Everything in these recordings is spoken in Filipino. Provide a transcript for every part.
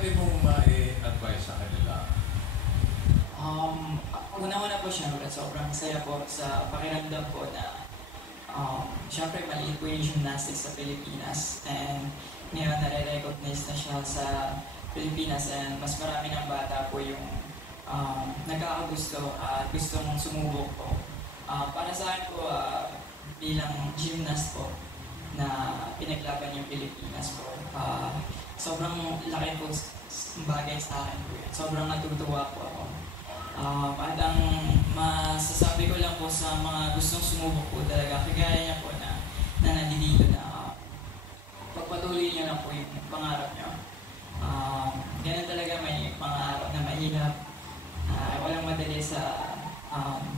pwede mong ma-advise sa kanila? Una-una po siyempre, sobrang saya po sa pakiramdam po na siyempre maliit po yung gymnastics sa Pilipinas and ngayon nare-recognize na siya sa Pilipinas and mas marami ng bata po yung nagkakagusto at gusto mong sumubok po. Para sa akin po, bilang gymnast po na pinaglaban yung Pilipinas po, sobrang laki po bagay sa akin po yun. Sobrang natutuwa po ako. At ang masasabi ko lang po sa mga gustong sumubok po talaga, kagaya niya po na nandito na pagpatuloy niyo na po yung pangarap niyo. Ganun talaga may pangarap na mahirap. Walang madali sa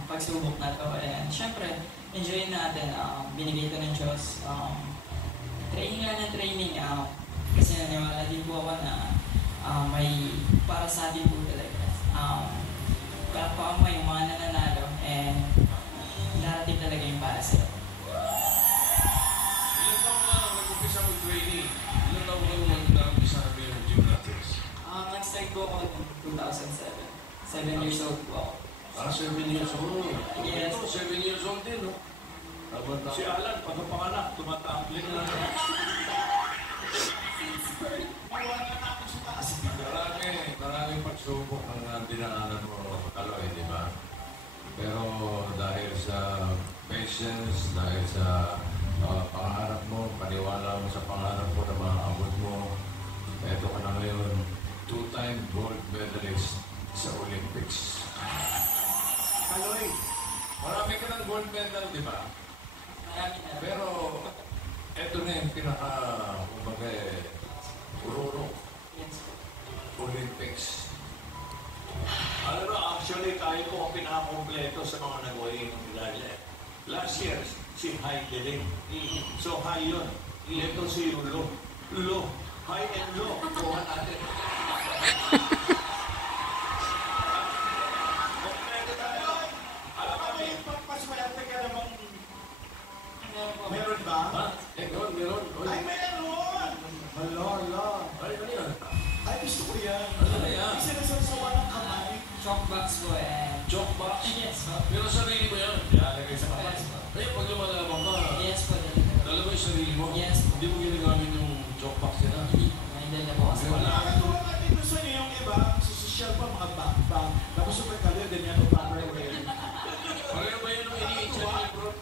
pagsubok na to. And syempre, enjoy natin. Binigay ito ng Diyos. Training lang ng training. Kasi naniwala din po ako na may para sa atin po talaga. Kapag mo yung mga nananalo and darating talaga yung para sa'yo. Ilan taon ka nag-umpisa mo training? Ilan taon ka nag-umpisa na yung gymnastics? Nag-start po ako in 2007. 7 years old po ako. 7 years old. Yes. Ito, 7 years old din, no? Si Alan, pagkapanganak, tumatangkling lang. Maraming pagsubok ang dinaanan mo, Kaloy, di ba? Pero dahil sa patience, dahil sa pangarap mo, paniwala mo sa pangarap mo na maaabot mo, eto ka na ngayon, 2-time gold medalist sa Olympics. Kaloy, marami ka ng gold medal, di ba? Marami na. Pero eto na yung pinaka, kumbaga, ururo. Yes po. Olympics. Alam mo, actually, tayo po ang pinakakompleto sa mga nag-uwi ng medalya. Last year, si High din. So, high yun. Ito si Low. Low. High and low. Kuha natin. Kompleto tayo. Alam mo, may pagpaswerte ka namang meron ba? Ha? Meron. Ay, meron! Hala. Ay, ano yan? Ay, gusto ko yan. Ano yan? Kasi nasasawa ng kamay. Chalkbox po and... Joke box? Yes po. Pero sarili mo yan. Ilalagay sa kamay. Yes po. Ay, pag lumalabang ka, Yes po. dala mo yung sarili mo. Yes po. Hindi mo ginagamit yung joke box nila. Hindi po. May dala po kasi wala. Nakakatuwa natin gusto niyo yung iba, sa social pa, mga backpack. Tapos super kalyo, ganyan o proper way. Pareho ba yun ang ini-itcha niyo, bro?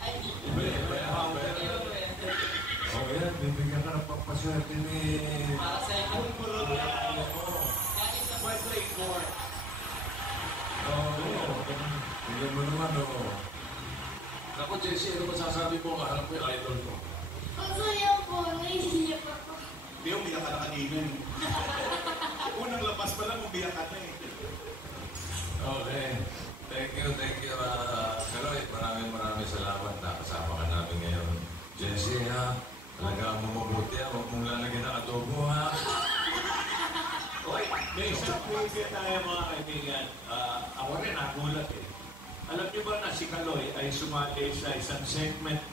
Ay, hindi po. Iba. Okay, yan. Bibigyan ka ng pagpaswerte ni... Para sa inyo. Why play for? Oo. Bigyan mo naman, oo. Ako, Jessie, ano masasabi mo? Alam ko yung idol ko. Masaya po, naiiyak ako. Hindi, umiyak ka na kanina. Unang labas pa lang, umiyak ka na eh. Okay. Thank you. Kaloy, maraming salamat na kasama ka namin ngayon. Jessie, ha? Talaga mo mabuti, ha? Huwag mong lalagyan ng adobo, ha? Oy, may isang trivia tayo mga kaibigan. Ako rin, nagulat eh. Alam niyo ba na si Kaloy ay sumali sa isang segment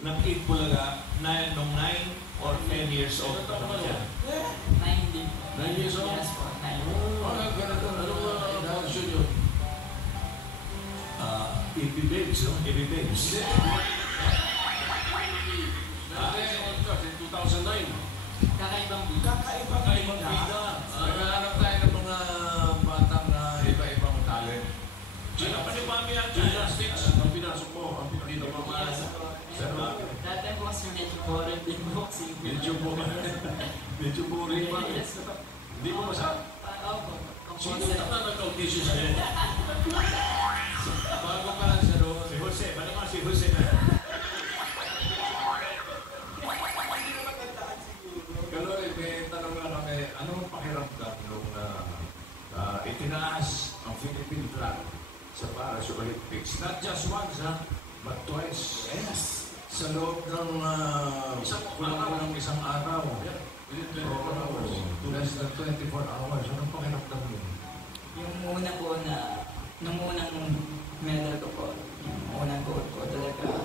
ng Eat Bulaga na nung 9 or 10 years old pa naman siya? 90 po. 9 years old? Yes po. 90. Ganito. Anong function yun? EB Babes, no? EB Babes. Kasi 2009. Kakaibang bida. Kakaibang Ibang bida. Naghahanap tayo ng mga batang iba-ibang talent. Ano pa ni Mami yan? Gymnastics, ang pinasok mo, ang pinakita mo. Yes. Pero, Dati po kasi medyo boring din boxing. medyo boring pa. Yes po. Hindi mo masama. Opo. Sino na nag-audition sa'yo? Bago ka lang sa doon. Si Jose, ba naman si Jose na? Kaloy, may tanong lang kami, anong pakiramdam nung itinaas ang Philippine flag sa para sa Olympics? Not just once, ha? But twice. Yes. Sa loob ng isang araw. Less than 24 hours. Anong pakiramdam mo? Yung una po na, nung unang medal ko po, yung unang gold ko talaga,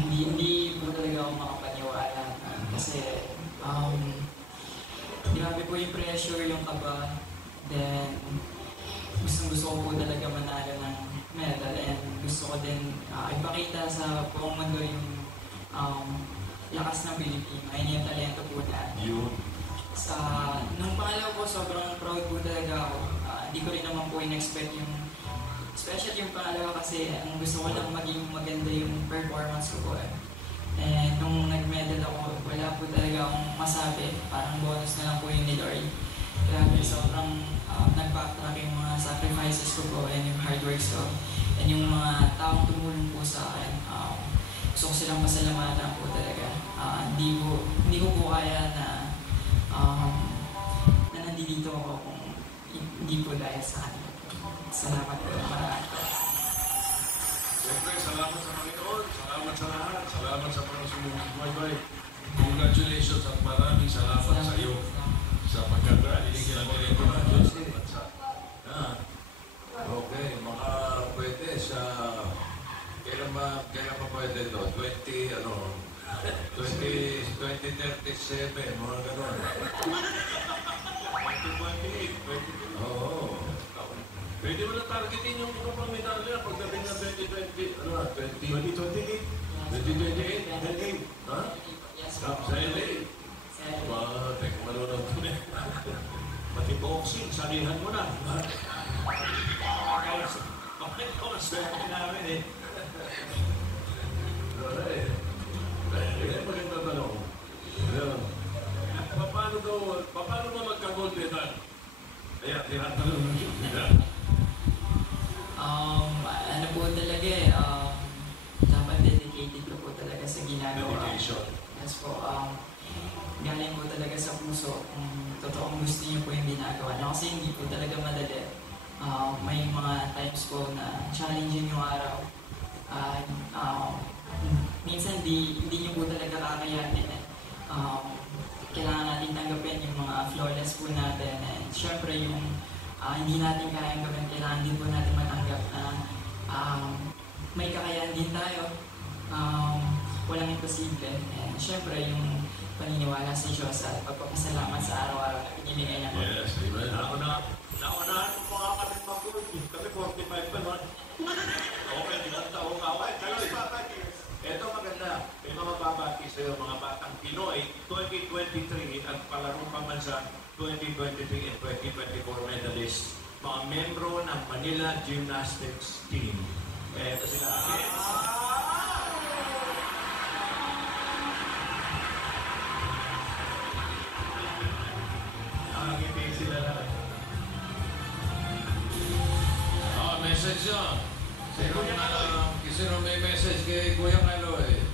hindi po talaga ako makapaniwala. Kasi, po yung pressure, yung kaba. Then, gusto ko po talaga manalo ng medal. And gusto ko din ipakita sa buong mundo yung lakas ng Pilipino. Ayun yung talento po natin. Yun. Nung pangalawa po, sobrang proud po talaga ako. Hindi ko rin naman po in-expect yung, especially yung pangalawa kasi ang gusto ko lang maging maganda yung performance ko po. And nung nag-medal ako, wala po talaga akong masabi. Parang bonus na lang po yung ni Lord. Grabe, sobrang nag-backtrack yung mga sacrifices ko po and yung hard works ko. And yung mga taong tumulong po sa akin. Gusto ko silang pasalamatan po talaga. Hindi ko po kaya na nandito ako kung hindi po dahil sa kanila. Salamat po. Maraming po. Siyempre, salamat sa Panginoon, salamat sa lahat, salamat sa mga sumusubaybay. Congratulations at maraming salamat sa iyo sa pagkakaligin ng ganito na Diyos sa bansa. Okay, mga pwede sa... Kailan ba pwede ito? 2037, mga gano'n. 2028, Oo. Pwede mo na targetin yung mga pamedalya pagdating na 2028. 2028? Ha? Yes Sa po. LA. Teka, malunod ko na. pati boxing, salihan mo na. Bakit ko maswerte namin eh. Maganda tanong. Paano ba magka-gold medal? Ayan, tinatanong mo yun. Ano po talaga dapat dedicated ko po talaga sa ginagawa. Dedication. Yes po, galing po talaga sa puso kung totoong gusto niyo po yung ginagawa. No, kasi hindi po talaga madali. May mga times po na challenging yung araw. Minsan hindi niyo po talaga kakayanin. Kailangan natin tanggapin yung mga flawless po natin. And syempre yung hindi natin kayang gawin, kailangan din po natin matanggap na may kakayahan din tayo. Walang imposible. And syempre yung paniniwala sa Diyos at pagpapasalamat sa araw-araw na pinibigay niya po. Yes, amen. Naunahan mo mga kami mag-gold. Kami 45 pa naman. Okay, ilang taong away. Ito maganda. May mga babati sa'yo, mga batang Pinoy, 2023 at palarong pambansa 2023 and 2024 medalists, mga membro ng Manila Gymnastics Team. Ito sila. Nakangiti sila lahat. Message yun. Sino may message kay Kuya Kaloy?